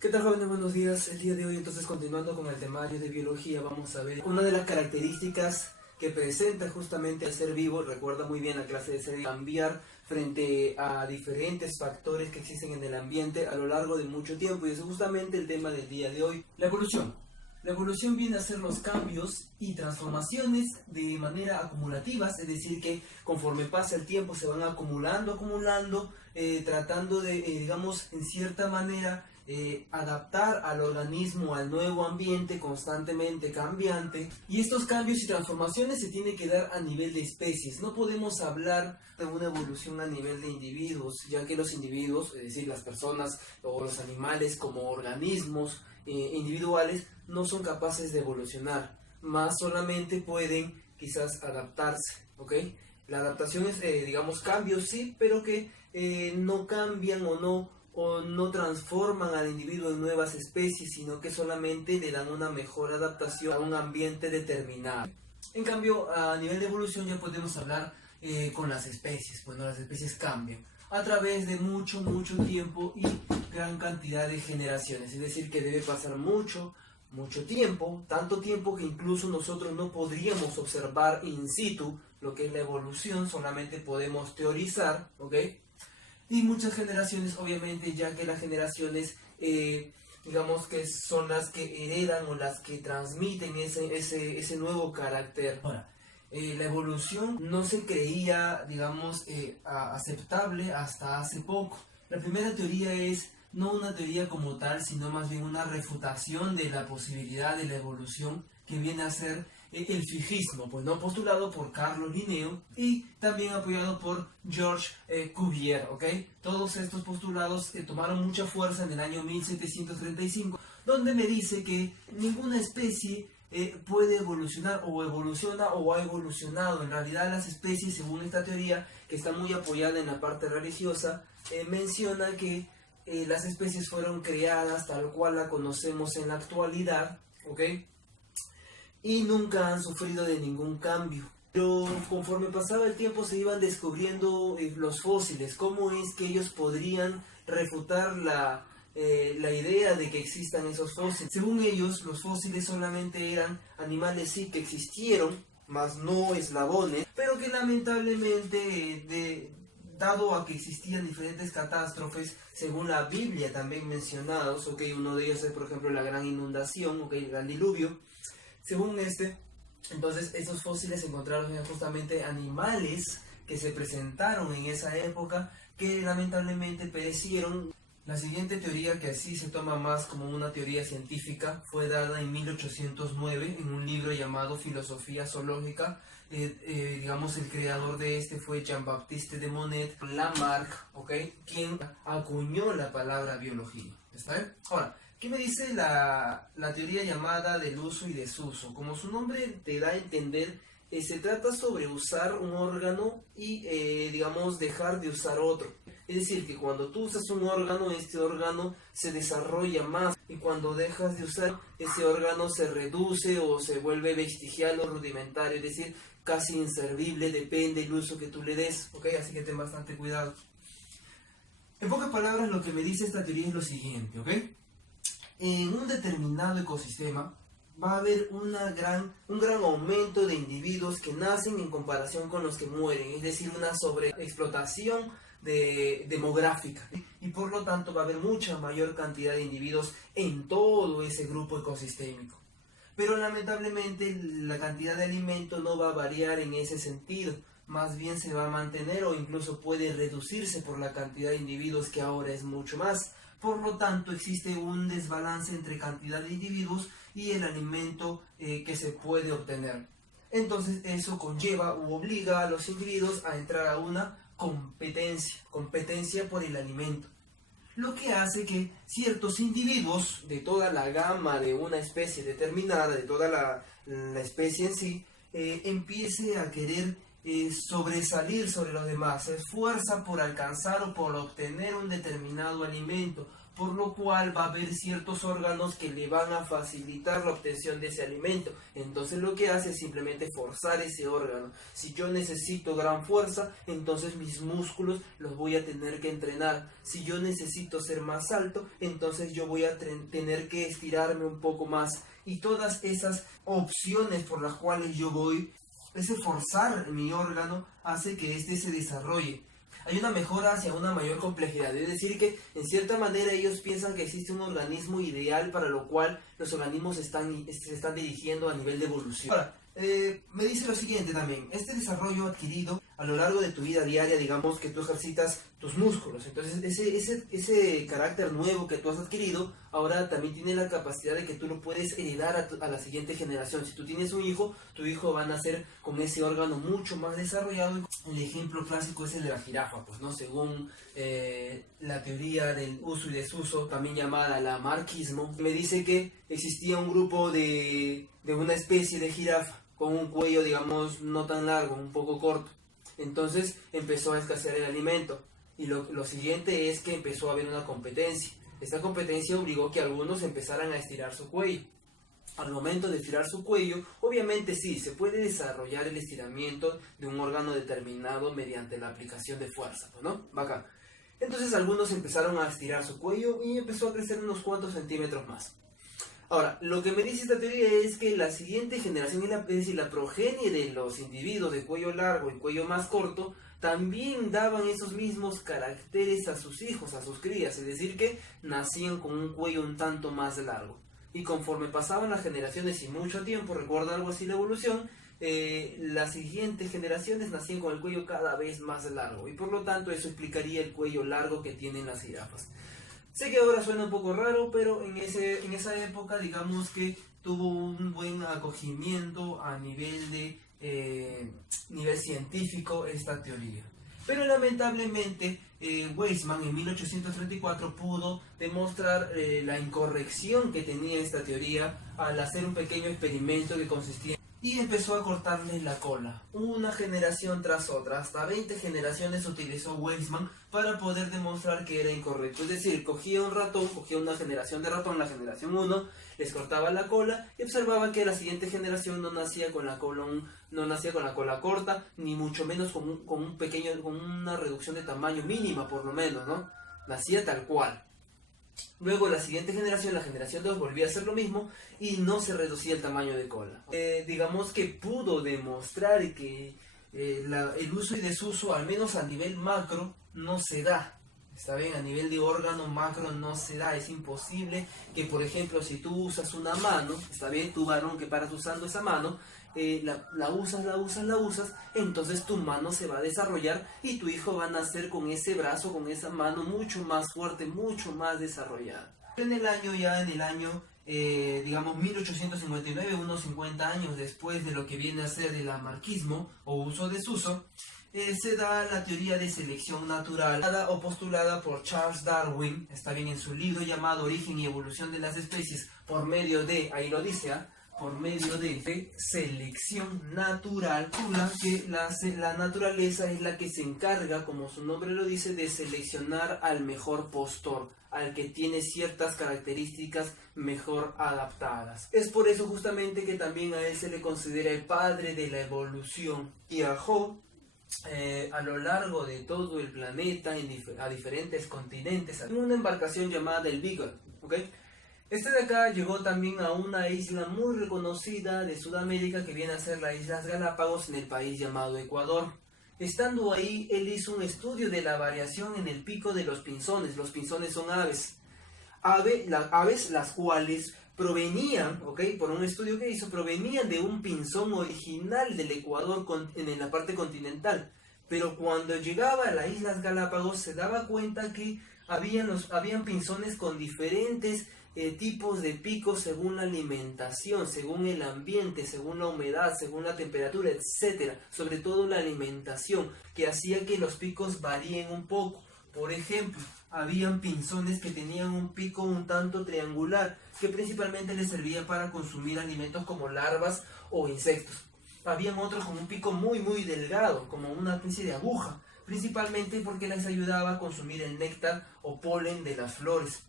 ¿Qué tal, jóvenes? Buenos días. El día de hoy, entonces, continuando con el temario de biología, vamos a ver una de las características que presenta justamente el ser vivo. Recuerda muy bien la clase de ser cambiar frente a diferentes factores que existen en el ambiente a lo largo de mucho tiempo, y es justamente el tema del día de hoy, la evolución. La evolución viene a ser los cambios y transformaciones de manera acumulativas, es decir, que conforme pasa el tiempo se van acumulando, tratando de, digamos, en cierta manera, adaptar al organismo al nuevo ambiente constantemente cambiante. Y estos cambios y transformaciones se tienen que dar a nivel de especies. No podemos hablar de una evolución a nivel de individuos, ya que los individuos, es decir, las personas o los animales como organismos individuales, no son capaces de evolucionar, más solamente pueden quizás adaptarse, ¿ok? La adaptación es, digamos, cambios, sí, pero que no cambian o no transforman al individuo en nuevas especies, sino que solamente le dan una mejor adaptación a un ambiente determinado. En cambio, a nivel de evolución ya podemos hablar con las especies. Bueno, las especies cambian a través de mucho tiempo y gran cantidad de generaciones, es decir, que debe pasar mucho tiempo, tanto tiempo que incluso nosotros no podríamos observar in situ lo que es la evolución, solamente podemos teorizar, ¿ok? Y muchas generaciones, obviamente, ya que las generaciones, digamos que son las que heredan o las que transmiten ese nuevo carácter. Ahora, la evolución no se creía, digamos, aceptable hasta hace poco. La primera teoría es no una teoría como tal, sino más bien una refutación de la posibilidad de la evolución, que viene a ser el fijismo, pues no, postulado por Carlo Linneo y también apoyado por Georges Cuvier, ¿ok? Todos estos postulados tomaron mucha fuerza en el año 1735, donde me dice que ninguna especie puede evolucionar o evoluciona o ha evolucionado. En realidad las especies, según esta teoría, que está muy apoyada en la parte religiosa, menciona que las especies fueron creadas tal cual la conocemos en la actualidad, ¿ok? Y nunca han sufrido de ningún cambio. Pero conforme pasaba el tiempo se iban descubriendo los fósiles, cómo es que ellos podrían refutar la idea de que existan esos fósiles. Según ellos, los fósiles solamente eran animales sí que existieron, más no eslabones, pero que lamentablemente, dado a que existían diferentes catástrofes, según la Biblia también mencionados, okay, uno de ellos es por ejemplo la gran inundación, okay, el gran diluvio, según entonces esos fósiles encontraron justamente animales que se presentaron en esa época que lamentablemente perecieron. La siguiente teoría, que así se toma más como una teoría científica, fue dada en 1809 en un libro llamado Filosofía Zoológica. Digamos, el creador de este fue Jean-Baptiste de Monnet, Lamarck, ¿okay? Quien acuñó la palabra biología. ¿Está bien? Ahora, ¿qué me dice la teoría llamada del uso y desuso? Como su nombre te da a entender, se trata sobre usar un órgano y, digamos, dejar de usar otro. Es decir, que cuando tú usas un órgano, este órgano se desarrolla más, y cuando dejas de usar, ese órgano se reduce o se vuelve vestigial o rudimentario, es decir, casi inservible, depende del uso que tú le des, ¿ok? Así que ten bastante cuidado. En pocas palabras, lo que me dice esta teoría es lo siguiente, ¿ok? En un determinado ecosistema va a haber un gran aumento de individuos que nacen en comparación con los que mueren, es decir, una sobreexplotación demográfica, y por lo tanto va a haber mucha mayor cantidad de individuos en todo ese grupo ecosistémico. Pero lamentablemente la cantidad de alimento no va a variar en ese sentido, más bien se va a mantener o incluso puede reducirse por la cantidad de individuos, que ahora es mucho más. Por lo tanto, existe un desbalance entre cantidad de individuos y el alimento que se puede obtener. Entonces eso conlleva u obliga a los individuos a entrar a una competencia por el alimento, lo que hace que ciertos individuos de toda la gama de una especie determinada, de toda la especie en sí, empiece a querer sobresalir sobre los demás, se esfuerza por alcanzar o por obtener un determinado alimento, por lo cual va a haber ciertos órganos que le van a facilitar la obtención de ese alimento. Entonces lo que hace es simplemente forzar ese órgano. Si yo necesito gran fuerza, entonces mis músculos los voy a tener que entrenar. Si yo necesito ser más alto, entonces yo voy a tener que estirarme un poco más. Y todas esas opciones por las cuales yo voy, ese forzar mi órgano hace que éste se desarrolle. Hay una mejora hacia una mayor complejidad, es decir que en cierta manera ellos piensan que existe un organismo ideal para lo cual los organismos se están dirigiendo a nivel de evolución. Ahora, me dice lo siguiente también, este desarrollo adquirido a lo largo de tu vida diaria, digamos que tú ejercitas tus músculos, entonces ese carácter nuevo que tú has adquirido, ahora también tiene la capacidad de que tú lo puedes heredar a la siguiente generación. Si tú tienes un hijo, tu hijo va a nacer con ese órgano mucho más desarrollado. El ejemplo clásico es el de la jirafa, pues, ¿no? Según la teoría del uso y desuso, también llamada lamarquismo, me dice que existía un grupo de una especie de jirafa con un cuello, digamos, no tan largo, un poco corto. Entonces empezó a escasear el alimento y lo siguiente es que empezó a haber una competencia. Esta competencia obligó que algunos empezaran a estirar su cuello. Al momento de estirar su cuello, obviamente sí, se puede desarrollar el estiramiento de un órgano determinado mediante la aplicación de fuerza, ¿no? Bacán. Entonces algunos empezaron a estirar su cuello y empezó a crecer unos cuantos centímetros más. Ahora, lo que me dice esta teoría es que la siguiente generación, es decir, la progenie de los individuos de cuello largo y cuello más corto, también daban esos mismos caracteres a sus hijos, a sus crías, es decir, que nacían con un cuello un tanto más largo. Y conforme pasaban las generaciones y mucho tiempo, recuerda algo así la evolución, las siguientes generaciones nacían con el cuello cada vez más largo. Y por lo tanto eso explicaría el cuello largo que tienen las jirafas. Sé que ahora suena un poco raro, pero en esa época digamos que tuvo un buen acogimiento a nivel científico esta teoría. Pero lamentablemente Weizmann en 1834 pudo demostrar la incorrección que tenía esta teoría al hacer un pequeño experimento que consistía y empezó a cortarle la cola, una generación tras otra, hasta 20 generaciones utilizó Weizmann para poder demostrar que era incorrecto. Es decir, cogía un ratón, cogía una generación de ratón, la generación 1, les cortaba la cola y observaba que la siguiente generación no nacía con la cola corta, ni mucho menos con una reducción de tamaño mínima por lo menos, ¿no? Nacía tal cual. Luego la siguiente generación, la generación 2, volvía a hacer lo mismo y no se reducía el tamaño de cola. Digamos que pudo demostrar que el uso y desuso, al menos a nivel macro, no se da. Está bien, a nivel de órgano macro no se da, es imposible que, por ejemplo, si tú usas una mano, está bien, tú varón que paras usando esa mano, la usas, entonces tu mano se va a desarrollar y tu hijo va a nacer con ese brazo, con esa mano mucho más fuerte, mucho más desarrollada. En el año digamos 1859, unos 50 años después de lo que viene a ser el lamarquismo o uso-desuso, se da la teoría de selección natural, o postulada por Charles Darwin, está bien, en su libro llamado Origen y Evolución de las Especies, por medio de, ahí lo dice, por medio de selección natural, que la naturaleza es la que se encarga, como su nombre lo dice, de seleccionar al mejor postor, al que tiene ciertas características mejor adaptadas. Es por eso justamente que también a él se le considera el padre de la evolución. Viajó a lo largo de todo el planeta, a diferentes continentes, en una embarcación llamada el Beagle, ¿ok? Este de acá llegó también a una isla muy reconocida de Sudamérica que viene a ser las Islas Galápagos en el país llamado Ecuador. Estando ahí, él hizo un estudio de la variación en el pico de los pinzones. Los pinzones son aves. Aves las cuales provenían, ¿ok? Por un estudio que hizo, provenían de un pinzón original del Ecuador en la parte continental. Pero cuando llegaba a las Islas Galápagos se daba cuenta que habían pinzones con diferentes tipos de picos según la alimentación, según el ambiente, según la humedad, según la temperatura, etcétera. Sobre todo la alimentación, que hacía que los picos varíen un poco. Por ejemplo, habían pinzones que tenían un pico un tanto triangular, que principalmente les servía para consumir alimentos como larvas o insectos. Habían otros con un pico muy delgado, como una especie de aguja, principalmente porque les ayudaba a consumir el néctar o polen de las flores.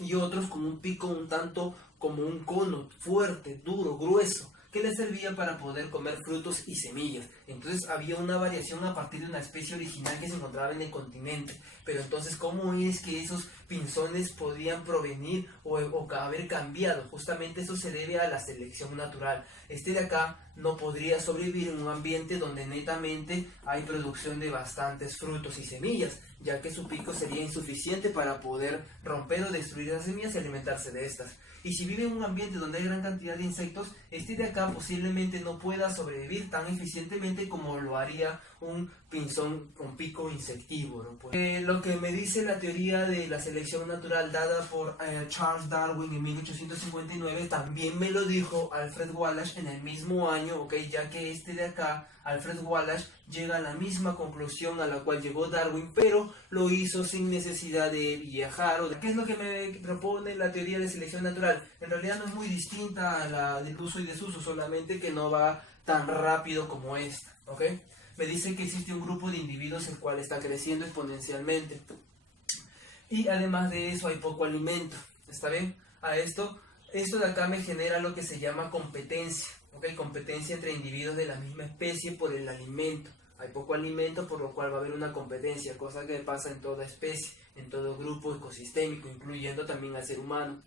y otros con un pico un tanto como un cono, fuerte, duro, grueso, que les servía para poder comer frutos y semillas. Entonces había una variación a partir de una especie original que se encontraba en el continente. Pero entonces, ¿cómo es que esos pinzones podían provenir o haber cambiado? Justamente eso se debe a la selección natural. Este de acá no podría sobrevivir en un ambiente donde netamente hay producción de bastantes frutos y semillas, ya que su pico sería insuficiente para poder romper o destruir esas semillas y alimentarse de estas. Y si vive en un ambiente donde hay gran cantidad de insectos, este de acá posiblemente no pueda sobrevivir tan eficientemente como lo haría un pinzón con pico insectívoro. Lo que me dice la teoría de la selección natural dada por Charles Darwin en 1859, también me lo dijo Alfred Wallace en el mismo año, ya que este de acá, Alfred Wallace, llega a la misma conclusión a la cual llegó Darwin, pero lo hizo sin necesidad de viajar. ¿Qué es lo que me propone la teoría de selección natural? En realidad no es muy distinta a la del uso y desuso, solamente que no va tan rápido como esta, Me dice que existe un grupo de individuos el cual está creciendo exponencialmente. Y además de eso hay poco alimento, ¿está bien? Esto de acá me genera lo que se llama competencia, competencia entre individuos de la misma especie por el alimento. Hay poco alimento, por lo cual va a haber una competencia, cosa que pasa en toda especie, en todo grupo ecosistémico, incluyendo también al ser humano.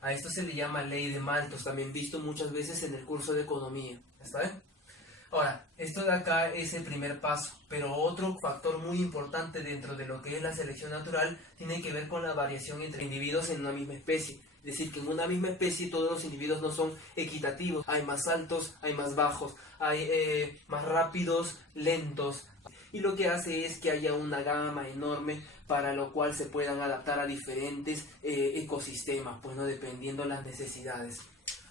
A esto se le llama ley de Malthus, también visto muchas veces en el curso de economía, ¿está bien? Ahora, esto de acá es el primer paso, pero otro factor muy importante dentro de lo que es la selección natural tiene que ver con la variación entre individuos en una misma especie. Es decir, que en una misma especie todos los individuos no son equitativos. Hay más altos, hay más bajos, hay más rápidos, lentos. Y lo que hace es que haya una gama enorme para lo cual se puedan adaptar a diferentes ecosistemas, pues no, dependiendo las necesidades.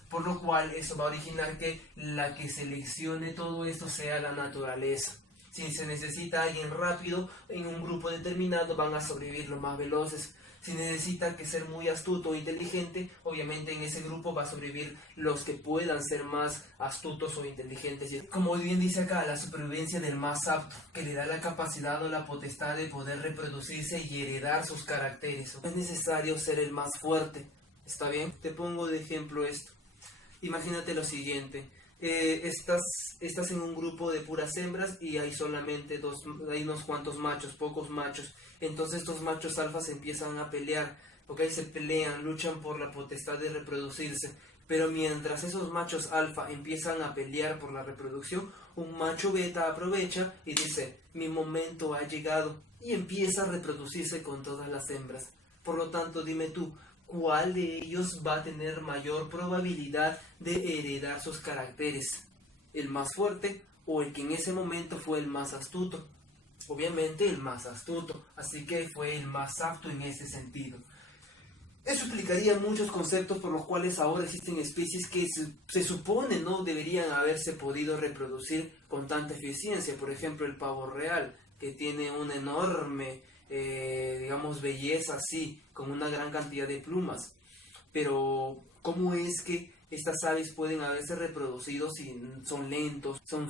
Por lo cual eso va a originar que la que seleccione todo esto sea la naturaleza. Si se necesita alguien rápido en un grupo determinado, van a sobrevivir los más veloces. Si necesita que ser muy astuto o inteligente, obviamente en ese grupo va a sobrevivir los que puedan ser más astutos o inteligentes. Como bien dice acá, la supervivencia del más apto, que le da la capacidad o la potestad de poder reproducirse y heredar sus caracteres. No es necesario ser el más fuerte, ¿está bien? Te pongo de ejemplo esto. Imagínate lo siguiente. Estás en un grupo de puras hembras y hay solamente hay unos cuantos machos, pocos machos. Entonces estos machos alfas empiezan a pelear, se pelean, luchan por la potestad de reproducirse. Pero mientras esos machos alfa empiezan a pelear por la reproducción, un macho beta aprovecha y dice: mi momento ha llegado, y empieza a reproducirse con todas las hembras. Por lo tanto, dime tú, ¿cuál de ellos va a tener mayor probabilidad de heredar sus caracteres? ¿El más fuerte o el que en ese momento fue el más astuto? Obviamente el más astuto, así que fue el más apto en ese sentido. Eso explicaría muchos conceptos por los cuales ahora existen especies que se supone no deberían haberse podido reproducir con tanta eficiencia. Por ejemplo, el pavo real, que tiene una enorme belleza así, con una gran cantidad de plumas. Pero, ¿cómo es que estas aves pueden haberse reproducido si son lentos, son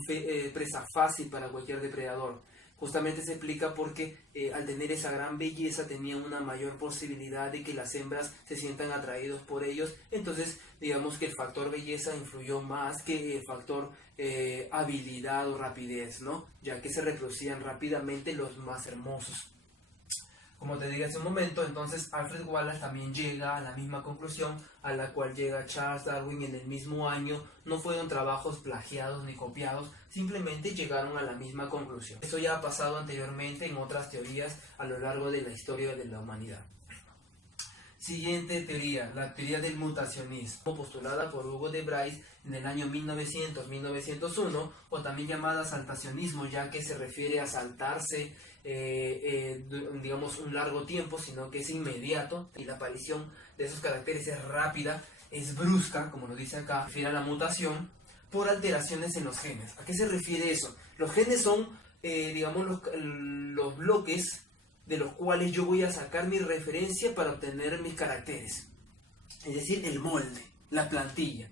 presa fácil para cualquier depredador? Justamente se explica porque al tener esa gran belleza tenían una mayor posibilidad de que las hembras se sientan atraídos por ellos. Entonces, digamos que el factor belleza influyó más que el factor habilidad o rapidez, ¿no? Ya que se reproducían rápidamente los más hermosos. Como te dije hace un momento, entonces Alfred Wallace también llega a la misma conclusión a la cual llega Charles Darwin en el mismo año. No fueron trabajos plagiados ni copiados, simplemente llegaron a la misma conclusión. Eso ya ha pasado anteriormente en otras teorías a lo largo de la historia de la humanidad. Siguiente teoría, la teoría del mutacionismo, postulada por Hugo de Bryce en el año 1900-1901, o también llamada saltacionismo, ya que se refiere a saltarse un largo tiempo, sino que es inmediato, y la aparición de esos caracteres es rápida, es brusca, como lo dice acá, refiere a la mutación por alteraciones en los genes. ¿A qué se refiere eso? Los genes son, los bloques de los cuales yo voy a sacar mi referencia para obtener mis caracteres. Es decir, el molde, la plantilla.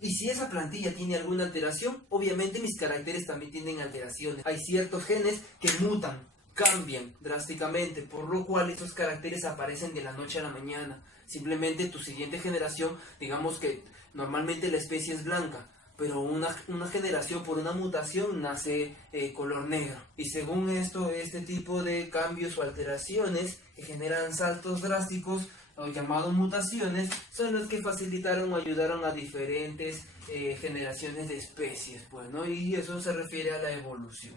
Y si esa plantilla tiene alguna alteración, obviamente mis caracteres también tienen alteraciones. Hay ciertos genes que mutan, cambian drásticamente, por lo cual estos caracteres aparecen de la noche a la mañana. Simplemente tu siguiente generación, digamos que normalmente la especie es blanca, pero una generación por una mutación nace color negro. Y según esto, este tipo de cambios o alteraciones que generan saltos drásticos, o llamados mutaciones, son los que facilitaron o ayudaron a diferentes generaciones de especies, pues, ¿no? Y eso se refiere a la evolución.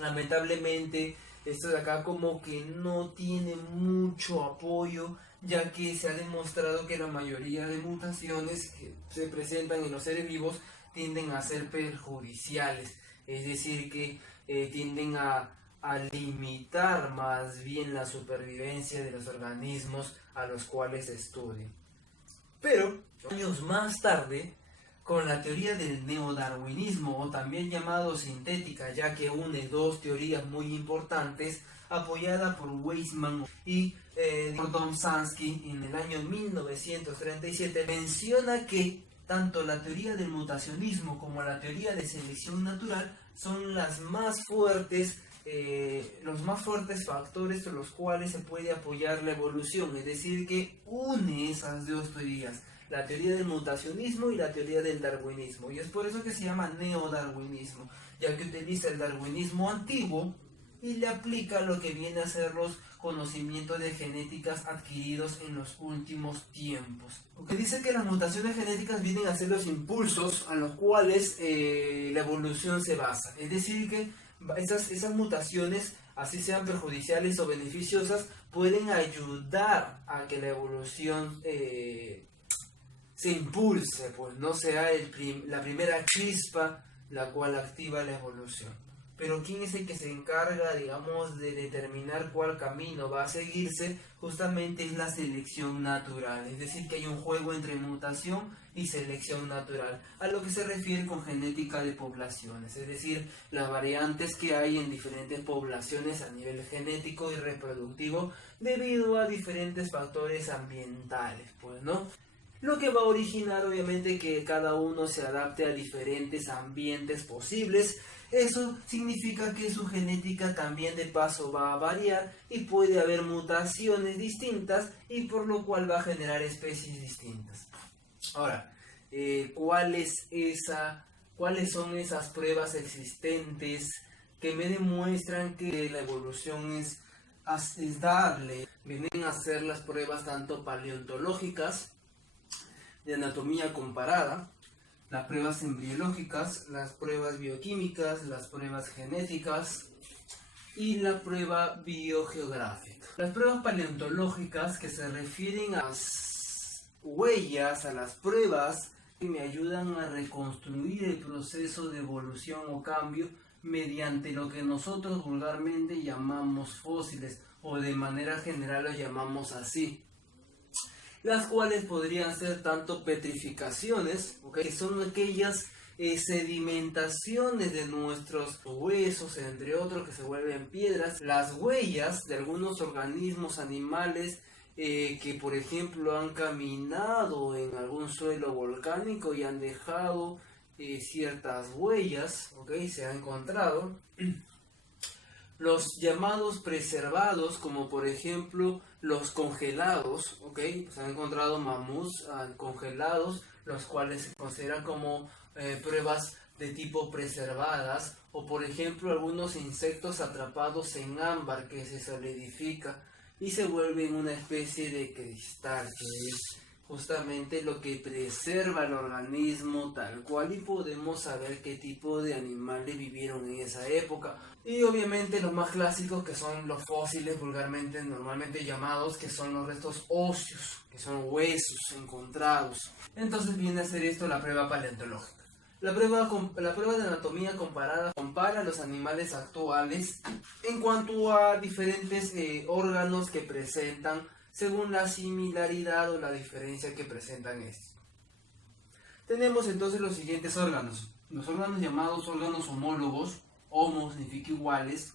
Lamentablemente, esto de acá como que no tiene mucho apoyo, ya que se ha demostrado que la mayoría de mutaciones que se presentan en los seres vivos tienden a ser perjudiciales, es decir, que tienden a limitar más bien la supervivencia de los organismos a los cuales se estudian. Pero, años más tarde, con la teoría del neodarwinismo, o también llamado sintética, ya que une dos teorías muy importantes, apoyada por Weismann y Gordon Sansky en el año 1937, menciona que tanto la teoría del mutacionismo como la teoría de selección natural son las más fuertes, los más fuertes factores en los cuales se puede apoyar la evolución, es decir, que une esas dos teorías, la teoría del mutacionismo y la teoría del darwinismo, y es por eso que se llama neodarwinismo, ya que utiliza el darwinismo antiguo y le aplica lo que viene a ser los conocimientos de genéticas adquiridos en los últimos tiempos. Porque dice que las mutaciones genéticas vienen a ser los impulsos a los cuales la evolución se basa, es decir que esas mutaciones, así sean perjudiciales o beneficiosas, pueden ayudar a que la evolución se impulse, pues no sea la primera chispa la cual activa la evolución. Pero ¿quién es el que se encarga, digamos, de determinar cuál camino va a seguirse? Justamente es la selección natural, es decir, que hay un juego entre mutación y selección natural, a lo que se refiere con genética de poblaciones, es decir, las variantes que hay en diferentes poblaciones a nivel genético y reproductivo debido a diferentes factores ambientales, pues, ¿no? Lo que va a originar obviamente que cada uno se adapte a diferentes ambientes posibles. Eso significa que su genética también de paso va a variar y puede haber mutaciones distintas y por lo cual va a generar especies distintas. Ahora, ¿cuáles son esas pruebas existentes que me demuestran que la evolución es darle? Vienen a ser las pruebas tanto paleontológicas, de anatomía comparada, las pruebas embriológicas, las pruebas bioquímicas, las pruebas genéticas y la prueba biogeográfica. Las pruebas paleontológicas, que se refieren a las huellas, a las pruebas que me ayudan a reconstruir el proceso de evolución o cambio mediante lo que nosotros vulgarmente llamamos fósiles, o de manera general los llamamos así, las cuales podrían ser tanto petrificaciones, que son aquellas sedimentaciones de nuestros huesos, entre otros, que se vuelven piedras, las huellas de algunos organismos animales que por ejemplo han caminado en algún suelo volcánico y han dejado ciertas huellas, se ha encontrado. Los llamados preservados, como por ejemplo los congelados, se han encontrado mamuts congelados, los cuales se consideran como pruebas de tipo preservadas, o por ejemplo algunos insectos atrapados en ámbar que se solidifica y se vuelven una especie de cristal, que es justamente lo que preserva el organismo tal cual, y podemos saber qué tipo de animales vivieron en esa época. Y obviamente los más clásicos, que son los fósiles vulgarmente normalmente llamados, que son los restos óseos, que son huesos encontrados. Entonces viene a ser esto la prueba paleontológica. La prueba de anatomía comparada compara a los animales actuales en cuanto a diferentes órganos que presentan según la similaridad o la diferencia que presentan estos. Tenemos entonces los siguientes órganos. Los órganos llamados órganos homólogos, homo significa iguales,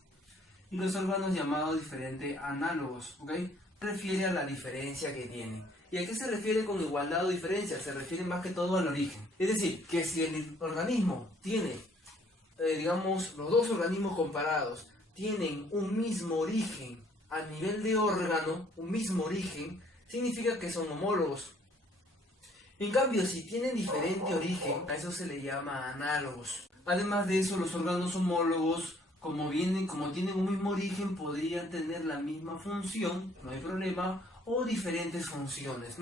y los órganos llamados diferente análogos, Se refiere a la diferencia que tienen. ¿Y a qué se refiere con igualdad o diferencia? Se refiere más que todo al origen. Es decir, que si el organismo tiene, digamos, los dos organismos comparados tienen un mismo origen a nivel de órgano, un mismo origen, significa que son homólogos. En cambio, si tienen diferente origen, a eso se le llama análogos. Además de eso, los órganos homólogos, como tienen un mismo origen, podrían tener la misma función, no hay problema, o diferentes funciones.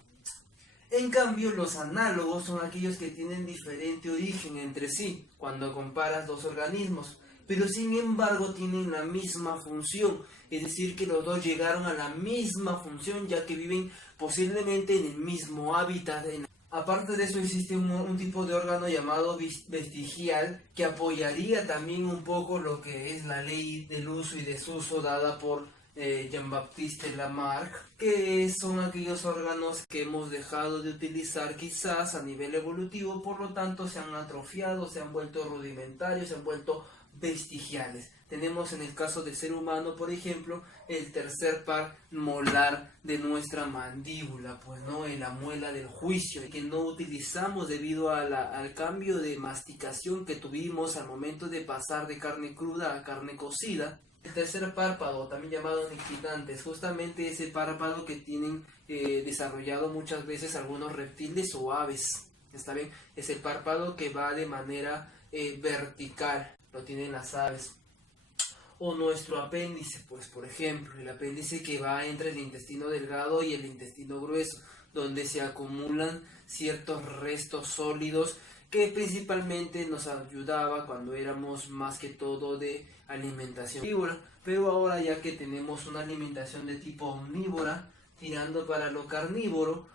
En cambio, los análogos son aquellos que tienen diferente origen entre sí, cuando comparas dos organismos, pero sin embargo tienen la misma función, es decir, que los dos llegaron a la misma función ya que viven posiblemente en el mismo hábitat. Aparte de eso, existe un tipo de órgano llamado vestigial que apoyaría también un poco lo que es la ley del uso y desuso dada por Jean-Baptiste Lamarck, que son aquellos órganos que hemos dejado de utilizar quizás a nivel evolutivo, por lo tanto se han atrofiado, se han vuelto rudimentarios, se han vuelto vestigiales. Tenemos en el caso del ser humano, por ejemplo, el tercer par molar de nuestra mandíbula, pues no, en la muela del juicio, que no utilizamos debido al cambio de masticación que tuvimos al momento de pasar de carne cruda a carne cocida. El tercer párpado, también llamado nictitantes, justamente ese párpado que tienen desarrollado muchas veces algunos reptiles o aves, ¿está bien? Es el párpado que va de manera vertical, lo tienen las aves. O nuestro apéndice, pues por ejemplo, el apéndice que va entre el intestino delgado y el intestino grueso, donde se acumulan ciertos restos sólidos que principalmente nos ayudaba cuando éramos más que todo de alimentación omnívora, pero ahora ya que tenemos una alimentación de tipo omnívora, tirando para lo carnívoro,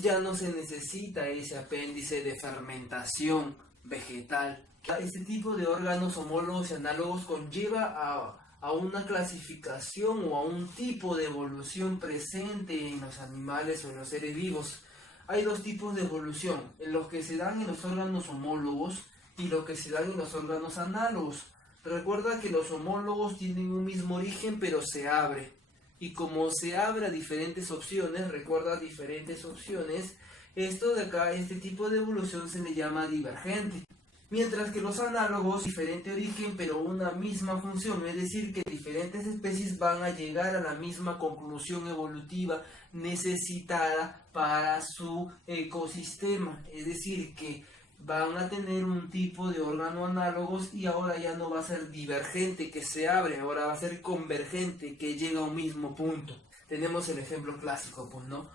ya no se necesita ese apéndice de fermentación vegetal. Este tipo de órganos homólogos y análogos conlleva a una clasificación o a un tipo de evolución presente en los animales o en los seres vivos. Hay dos tipos de evolución, en los que se dan en los órganos homólogos y los que se dan en los órganos análogos. Recuerda que los homólogos tienen un mismo origen pero se abre. Y como se abre a diferentes opciones, recuerda diferentes opciones, esto de acá, este tipo de evolución se le llama divergente. Mientras que los análogos, diferente origen pero una misma función, es decir, que diferentes especies van a llegar a la misma conclusión evolutiva necesitada para su ecosistema, es decir, que van a tener un tipo de órgano análogos y ahora ya no va a ser divergente que se abre, ahora va a ser convergente que llega a un mismo punto. Tenemos el ejemplo clásico, pues, ¿no?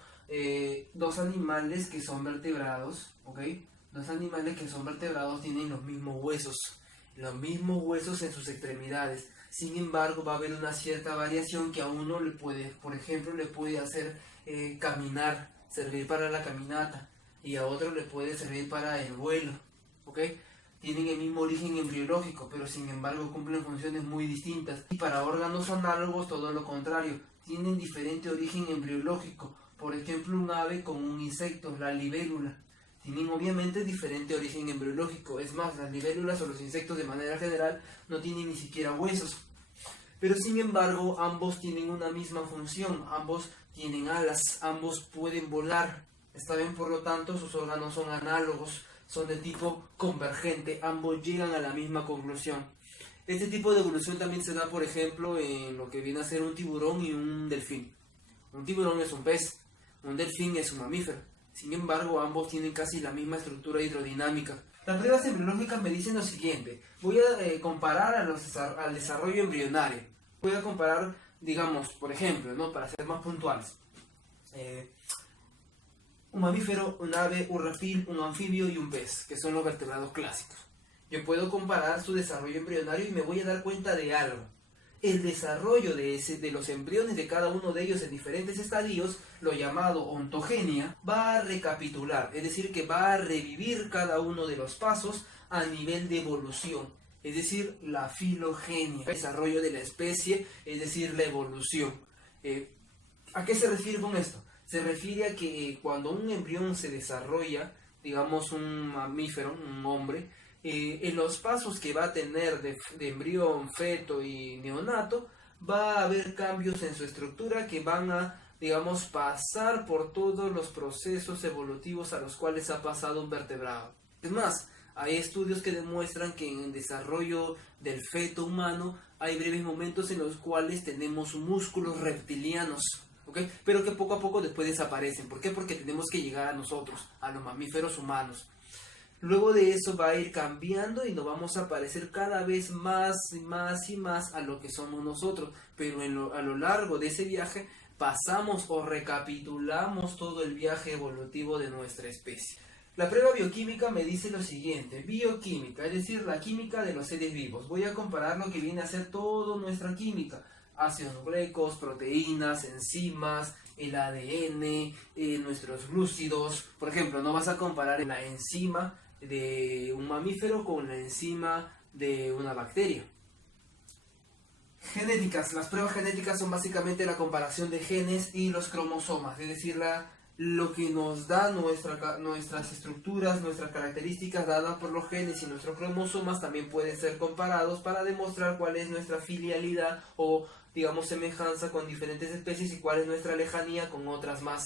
Dos animales que son vertebrados, ¿ok? Los animales que son vertebrados tienen los mismos huesos en sus extremidades. Sin embargo, va a haber una cierta variación que a uno le puede, por ejemplo, le puede hacer caminar, servir para la caminata, y a otro le puede servir para el vuelo, ¿ok? Tienen el mismo origen embriológico, pero sin embargo cumplen funciones muy distintas. Y para órganos análogos todo lo contrario, tienen diferente origen embriológico. Por ejemplo, un ave con un insecto, la libélula, tienen obviamente diferente origen embriológico. Es más, las libélulas o los insectos de manera general no tienen ni siquiera huesos. Pero sin embargo, ambos tienen una misma función, ambos tienen alas, ambos pueden volar. Está bien, por lo tanto, sus órganos son análogos, son de tipo convergente, ambos llegan a la misma conclusión. Este tipo de evolución también se da, por ejemplo, en lo que viene a ser un tiburón y un delfín. Un tiburón es un pez, un delfín es un mamífero. Sin embargo, ambos tienen casi la misma estructura hidrodinámica. Las pruebas embriológicas me dicen lo siguiente. Voy a comparar al desarrollo embrionario. Voy a comparar, digamos, por ejemplo, ¿no? Para ser más puntuales. Un mamífero, un ave, un reptil, un anfibio y un pez, que son los vertebrados clásicos. Yo puedo comparar su desarrollo embrionario y me voy a dar cuenta de algo. El desarrollo de los embriones de cada uno de ellos en diferentes estadios, lo llamado ontogenia, va a recapitular, es decir, que va a revivir cada uno de los pasos a nivel de evolución, es decir, la filogenia, el desarrollo de la especie, es decir, la evolución. ¿A qué se refiere con esto? Se refiere a que cuando un embrión se desarrolla, digamos un mamífero, un hombre, en los pasos que va a tener de embrión, feto y neonato, va a haber cambios en su estructura que van a, digamos, pasar por todos los procesos evolutivos a los cuales ha pasado un vertebrado. Es más, hay estudios que demuestran que en el desarrollo del feto humano hay breves momentos en los cuales tenemos músculos reptilianos, ¿ok? Pero que poco a poco después desaparecen. ¿Por qué? Porque tenemos que llegar a nosotros, a los mamíferos humanos. Luego de eso va a ir cambiando y nos vamos a parecer cada vez más y más y más a lo que somos nosotros. Pero a lo largo de ese viaje pasamos o recapitulamos todo el viaje evolutivo de nuestra especie. La prueba bioquímica me dice lo siguiente: bioquímica, es decir, la química de los seres vivos. Voy a comparar lo que viene a ser toda nuestra química: ácidos nucleicos, proteínas, enzimas, el ADN, nuestros glúcidos. Por ejemplo, no vas a comparar la enzima de un mamífero con la enzima de una bacteria. Genéticas. Las pruebas genéticas son básicamente la comparación de genes y los cromosomas, es decir, lo que nos da nuestras estructuras, nuestras características dadas por los genes y nuestros cromosomas también pueden ser comparados para demostrar cuál es nuestra filialidad o, digamos, semejanza con diferentes especies y cuál es nuestra lejanía con otras más.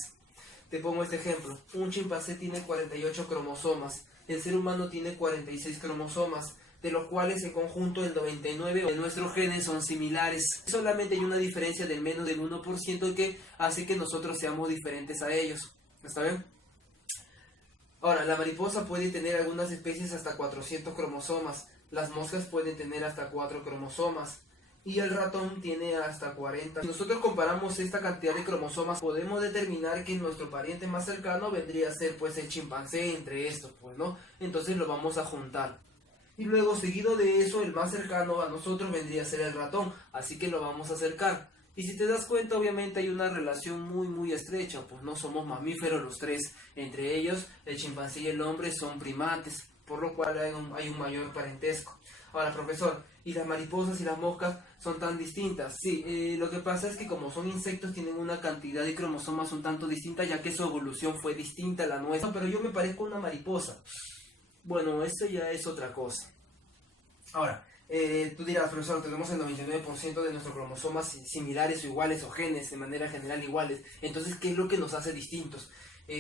Te pongo este ejemplo: un chimpancé tiene 48 cromosomas, el ser humano tiene 46 cromosomas, de los cuales en conjunto el 99% de nuestros genes son similares. Solamente hay una diferencia del menos del 1% que hace que nosotros seamos diferentes a ellos. ¿Está bien? Ahora, la mariposa puede tener algunas especies hasta 400 cromosomas, las moscas pueden tener hasta 4 cromosomas y el ratón tiene hasta 40. Si nosotros comparamos esta cantidad de cromosomas, podemos determinar que nuestro pariente más cercano vendría a ser pues el chimpancé entre estos, pues, ¿no? Entonces lo vamos a juntar. Y luego, seguido de eso, el más cercano a nosotros vendría a ser el ratón, así que lo vamos a acercar. Y si te das cuenta, obviamente hay una relación muy estrecha, pues no somos mamíferos los tres. Entre ellos, el chimpancé y el hombre son primates, por lo cual hay un mayor parentesco. Ahora, profesor, ¿y las mariposas y las moscas son tan distintas? Sí, lo que pasa es que como son insectos tienen una cantidad de cromosomas un tanto distinta, ya que su evolución fue distinta a la nuestra. No, pero yo me parezco a una mariposa. Bueno, eso ya es otra cosa. Ahora, tú dirás, profesor, tenemos el 99% de nuestros cromosomas similares o iguales, o genes de manera general iguales. Entonces, ¿qué es lo que nos hace distintos?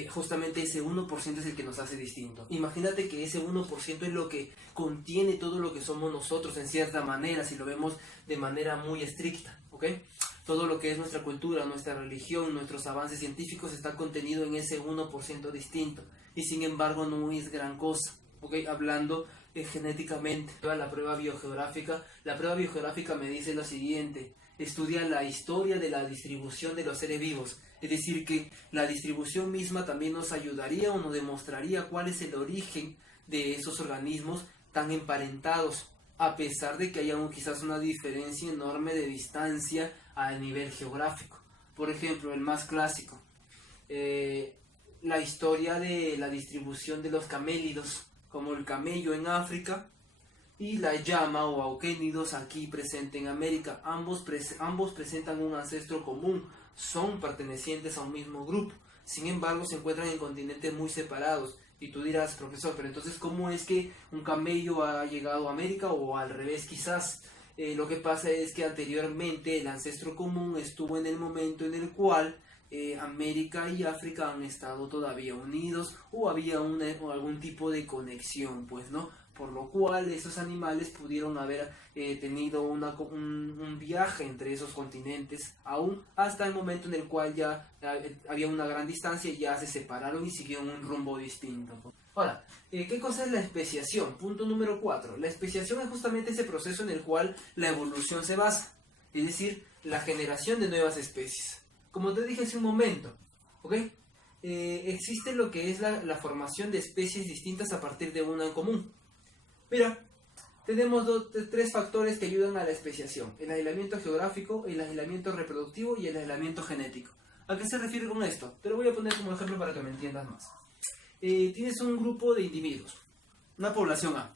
Justamente ese 1% es el que nos hace distintos. Imagínate que ese 1% es lo que contiene todo lo que somos nosotros en cierta manera, si lo vemos de manera muy estricta, ¿ok? Todo lo que es nuestra cultura, nuestra religión, nuestros avances científicos está contenido en ese 1% distinto. Y sin embargo no es gran cosa, ¿ok? Hablando genéticamente. La prueba biogeográfica me dice lo siguiente: estudia la historia de la distribución de los seres vivos. Es decir, que la distribución misma también nos ayudaría o nos demostraría cuál es el origen de esos organismos tan emparentados, a pesar de que haya quizás una diferencia enorme de distancia a nivel geográfico. Por ejemplo, el más clásico, la historia de la distribución de los camélidos, como el camello en África y la llama o auquénidos aquí presente en América. Ambos presentan un ancestro común, son pertenecientes a un mismo grupo, sin embargo se encuentran en continentes muy separados. Y tú dirás, profesor, pero entonces ¿cómo es que un camello ha llegado a América o al revés quizás? Lo que pasa es que anteriormente el ancestro común estuvo en el momento en el cual América y África han estado todavía unidos o había algún tipo de conexión, pues, ¿no? Por lo cual esos animales pudieron haber tenido un viaje entre esos continentes, aún hasta el momento en el cual ya había una gran distancia y ya se separaron y siguieron un rumbo distinto. Ahora, ¿qué cosa es la especiación? Punto número 4. La especiación es justamente ese proceso en el cual la evolución se basa, es decir, la generación de nuevas especies. Como te dije hace un momento, ¿ok? Existe lo que es la formación de especies distintas a partir de una en común. Mira, tenemos tres factores que ayudan a la especiación: el aislamiento geográfico, el aislamiento reproductivo y el aislamiento genético. ¿A qué se refiere con esto? Te lo voy a poner como ejemplo para que me entiendas más. Tienes un grupo de individuos, una población A.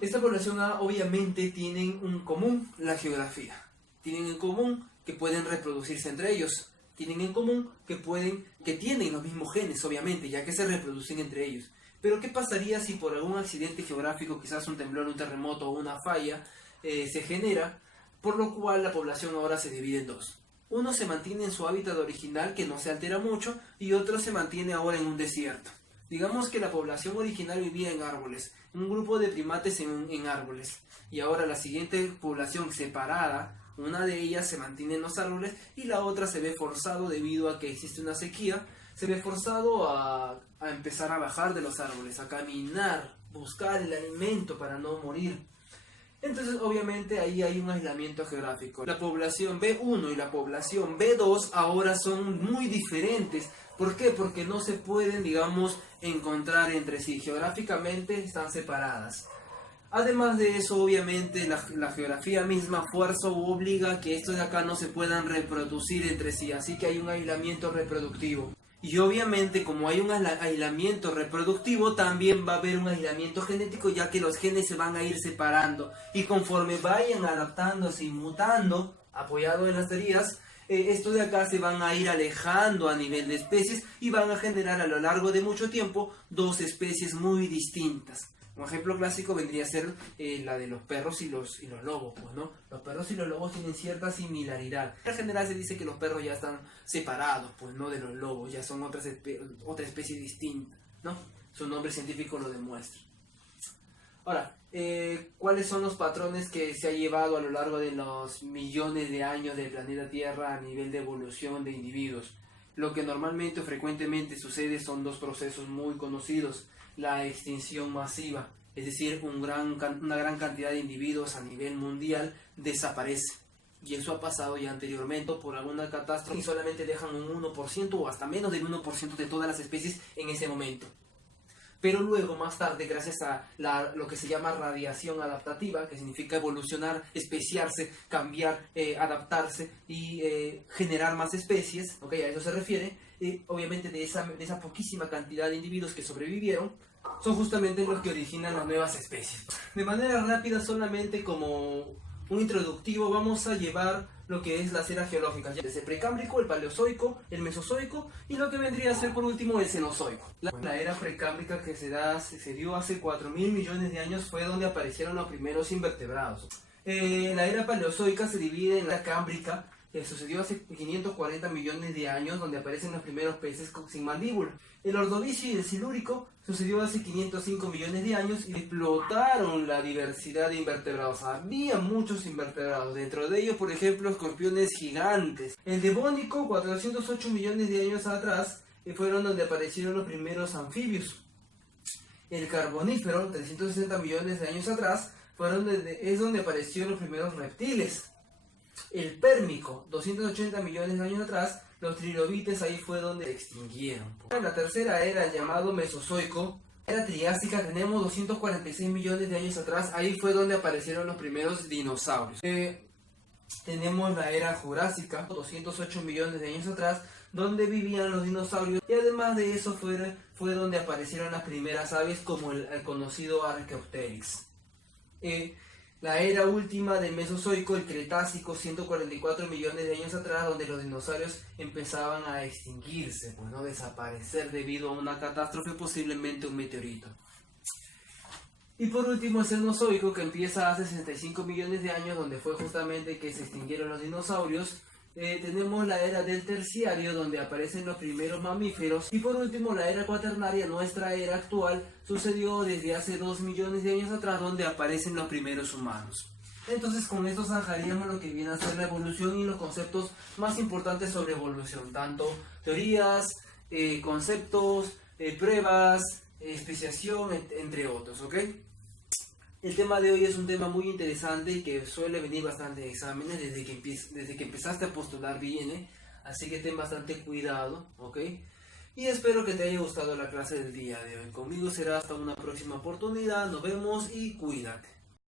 Esta población A obviamente tienen en común la geografía, tienen en común que pueden reproducirse entre ellos, tienen en común que tienen los mismos genes, obviamente, ya que se reproducen entre ellos. Pero ¿qué pasaría si por algún accidente geográfico, quizás un temblor, un terremoto o una falla, se genera, por lo cual la población ahora se divide en dos? Uno se mantiene en su hábitat original, que no se altera mucho, y otro se mantiene ahora en un desierto. Digamos que la población original vivía en árboles, un grupo de primates en árboles, y ahora la siguiente población separada Una de ellas se mantiene en los árboles y la otra se ve forzado debido a que existe una sequía, se ve forzado a empezar a bajar de los árboles, a caminar, buscar el alimento para no morir. Entonces obviamente ahí hay un aislamiento geográfico. La población B1 y la población B2 ahora son muy diferentes. ¿Por qué? Porque no se pueden, digamos, encontrar entre sí. Geográficamente están separadas. Además de eso, obviamente, la geografía misma fuerza o obliga a que estos de acá no se puedan reproducir entre sí, así que hay un aislamiento reproductivo. Y obviamente, como hay un aislamiento reproductivo, también va a haber un aislamiento genético, ya que los genes se van a ir separando. Y conforme vayan adaptándose y mutando, apoyado en las teorías, estos de acá se van a ir alejando a nivel de especies y van a generar a lo largo de mucho tiempo dos especies muy distintas. Un ejemplo clásico vendría a ser la de los perros y los lobos, pues, ¿no? Los perros y los lobos tienen cierta similaridad. En general se dice que los perros ya están separados, pues, ¿no? De los lobos, ya son otra especie distinta, ¿no? Su nombre científico lo demuestra. Ahora, ¿cuáles son los patrones que se ha llevado a lo largo de los millones de años del planeta Tierra a nivel de evolución de individuos? Lo que normalmente o frecuentemente sucede son dos procesos muy conocidos. La extinción masiva, es decir, una gran cantidad de individuos a nivel mundial desaparece. Y eso ha pasado ya anteriormente por alguna catástrofe y solamente dejan un 1% o hasta menos del 1% de todas las especies en ese momento. Pero luego, más tarde, gracias a lo que se llama radiación adaptativa, que significa evolucionar, especiarse, cambiar, adaptarse y generar más especies, ¿okay? A eso se refiere, obviamente de esa poquísima cantidad de individuos que sobrevivieron, son justamente los que originan las nuevas especies. De manera rápida, solamente como un introductivo, vamos a llevar lo que es las eras geológicas, desde el precámbrico, el paleozoico, el mesozoico y lo que vendría a ser por último el cenozoico. La era precámbrica que se dio hace 4.000 millones de años fue donde aparecieron los primeros invertebrados. La era paleozoica se divide en la cámbrica, que sucedió hace 540 millones de años, donde aparecen los primeros peces sin mandíbula. El ordovícico y el silúrico sucedió hace 505 millones de años y explotaron la diversidad de invertebrados. Había muchos invertebrados, dentro de ellos, por ejemplo, escorpiones gigantes. El devónico, 408 millones de años atrás, fueron donde aparecieron los primeros anfibios. El carbonífero, 360 millones de años atrás, es donde aparecieron los primeros reptiles. El pérmico, 280 millones de años atrás, los trilobites ahí fue donde se extinguieron. En la tercera era, llamado mesozoico, era triásica, tenemos 246 millones de años atrás, ahí fue donde aparecieron los primeros dinosaurios. Tenemos la era jurásica, 208 millones de años atrás, donde vivían los dinosaurios, y además de eso fue donde aparecieron las primeras aves como el conocido Archaeopteryx. La era última del Mesozoico, el Cretácico, 144 millones de años atrás, donde los dinosaurios empezaban a extinguirse, pues, ¿no? Desaparecer debido a una catástrofe, posiblemente un meteorito. Y por último el Cenozoico, que empieza hace 65 millones de años, donde fue justamente que se extinguieron los dinosaurios. Tenemos la era del Terciario, donde aparecen los primeros mamíferos. Y por último la era Cuaternaria, nuestra era actual, sucedió desde hace 2 millones de años atrás, donde aparecen los primeros humanos. Entonces con esto zanjaríamos lo que viene a ser la evolución y los conceptos más importantes sobre evolución, tanto teorías, conceptos, pruebas, especiación, entre otros, ¿ok? El tema de hoy es un tema muy interesante y que suele venir bastante en exámenes desde que empezaste a postular viene, así que ten bastante cuidado, ¿ok? Y espero que te haya gustado la clase del día de hoy. Conmigo será hasta una próxima oportunidad, nos vemos y cuídate.